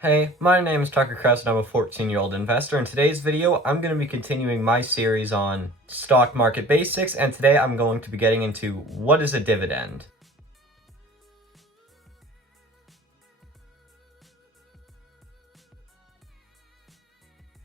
Hey, my name is Tucker Kress and I'm a 14-year-old investor. In today's video, I'm going to be continuing my series on stock market basics, and today I'm going to be getting into what is a dividend.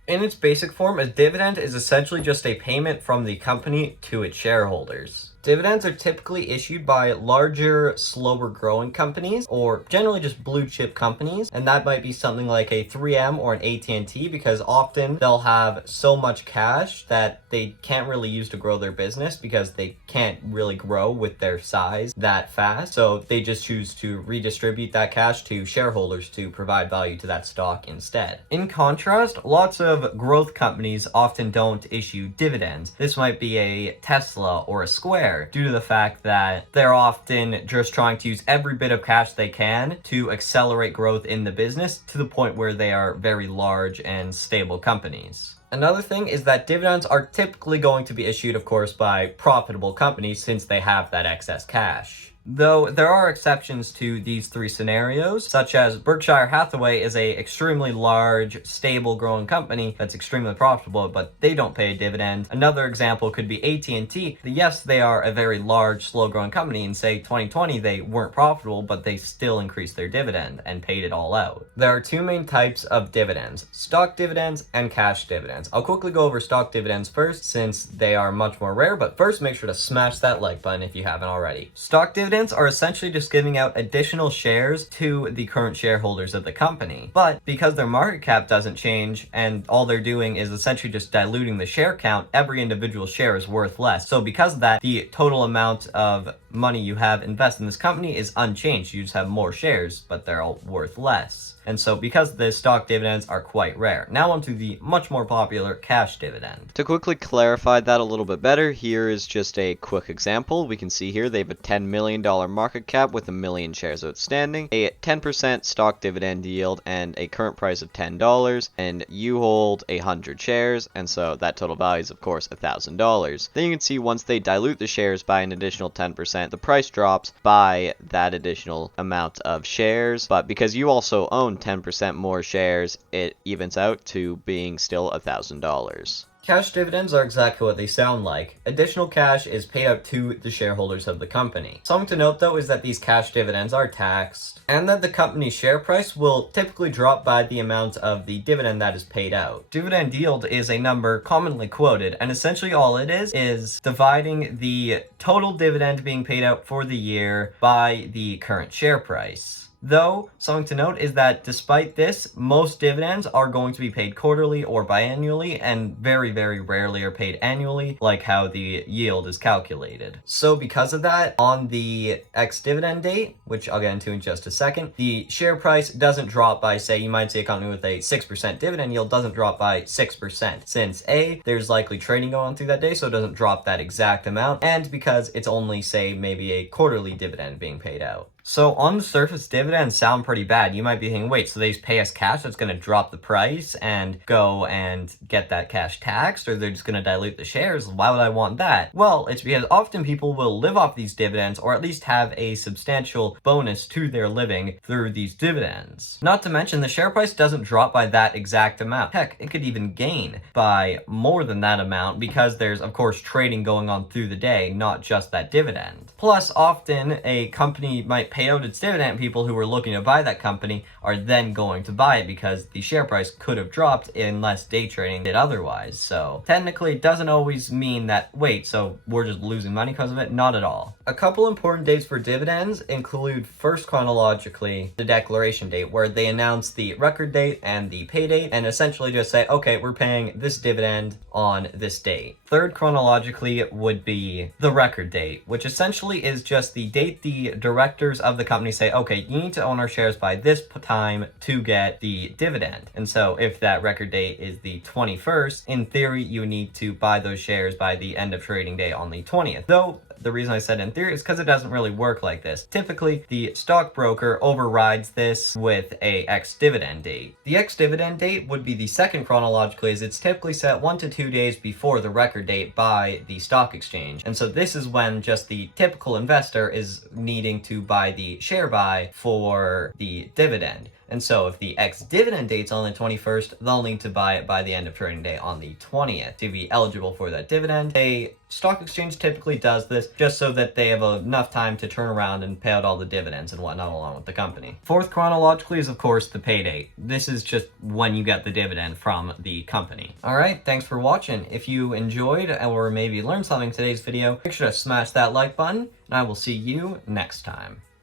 In its basic form, a dividend is essentially just a payment from the company to its shareholders. Dividends are typically issued by larger, slower growing companies, or generally just blue chip companies, and that might be something like a 3M or an AT&T, because often they'll have so much cash that they can't really use to grow their business because they can't really grow with their size that fast. So they just choose to redistribute that cash to shareholders to provide value to that stock instead. In contrast, lots of growth companies often don't issue dividends. This might be a Tesla or a Square, due to the fact that they're often just trying to use every bit of cash they can to accelerate growth in the business to the point where they are very large and stable companies. Another thing is that dividends are typically going to be issued, of course, by profitable companies since they have that excess cash. Though there are exceptions to these three scenarios, such as Berkshire Hathaway is a extremely large, stable, growing company that's extremely profitable, but they don't pay a dividend. Another example could be AT&T. Yes, they are a very large, slow-growing company. In, say, 2020, they weren't profitable, but they still increased their dividend and paid it all out. There are two main types of dividends: stock dividends and cash dividends. I'll quickly go over stock dividends first, since they are much more rare, but first make sure to smash that like button if you haven't already. Stock dividends are essentially just giving out additional shares to the current shareholders of the company. But because their market cap doesn't change and all they're doing is essentially just diluting the share count, every individual share is worth less. So because of that, the total amount of money you have invested in this company is unchanged. You just have more shares, but they're all worth less. And so because of this, stock dividends are quite rare. Now onto the much more popular cash dividend. To quickly clarify that a little bit better, here is just a quick example. We can see here they have a $10 million market cap with 1 million shares outstanding, a 10% stock dividend yield, and a current price of $10, and you hold 100 shares, and so that total value is of course $1,000. Then you can see once they dilute the shares by an additional 10%, the price drops by that additional amount of shares, but because you also own 10% more shares, it evens out to being still $1,000. Cash dividends are exactly what they sound like. Additional cash is paid out to the shareholders of the company. Something to note though is that these cash dividends are taxed, and that the company's share price will typically drop by the amount of the dividend that is paid out. Dividend yield is a number commonly quoted, and essentially all it is dividing the total dividend being paid out for the year by the current share price. Though, something to note is that despite this, most dividends are going to be paid quarterly or biannually, and very, very rarely are paid annually, like how the yield is calculated. So because of that, on the ex-dividend date, which I'll get into in just a second, the share price doesn't drop by, say, you might see a company with a 6% dividend yield doesn't drop by 6%, since A, there's likely trading going on through that day, so it doesn't drop that exact amount, and because it's only, say, maybe a quarterly dividend being paid out. So on the surface, dividends sound pretty bad. You might be thinking, wait, so they just pay us cash that's going to drop the price and go and get that cash taxed, or they're just going to dilute the shares? Why would I want that? Well, it's because often people will live off these dividends, or at least have a substantial bonus to their living through these dividends. Not to mention, the share price doesn't drop by that exact amount. Heck, it could even gain by more than that amount because there's, of course, trading going on through the day, not just that dividend. Plus, often a company might pay out its dividend, people who were looking to buy that company are then going to buy it because the share price could have dropped unless day trading did otherwise. So technically, it doesn't always mean that, wait, so we're just losing money because of it? Not at all. A couple important dates for dividends include, first chronologically, the declaration date, where they announce the record date and the pay date, and essentially just say, okay, we're paying this dividend on this date. Third chronologically would be the record date, which essentially is just the date the directors of the company say, okay, you need to own our shares by this time to get the dividend. And so if that record date is the 21st, in theory, you need to buy those shares by the end of trading day on the 20th. Though the reason I said in theory is because it doesn't really work like this. Typically, the stockbroker overrides this with a ex-dividend date. The ex-dividend date would be the second chronologically, as it's typically set 1 to 2 days before the record date by the stock exchange. And so this is when just the typical investor is needing to buy the share buy for the dividend. And so if the ex-dividend date's on the 21st, they'll need to buy it by the end of trading day on the 20th to be eligible for that dividend. A stock exchange typically does this just so that they have enough time to turn around and pay out all the dividends and whatnot along with the company. Fourth chronologically is of course the pay date. This is just when you get the dividend from the company. Alright, thanks for watching. If you enjoyed or maybe learned something in today's video, make sure to smash that like button, and I will see you next time.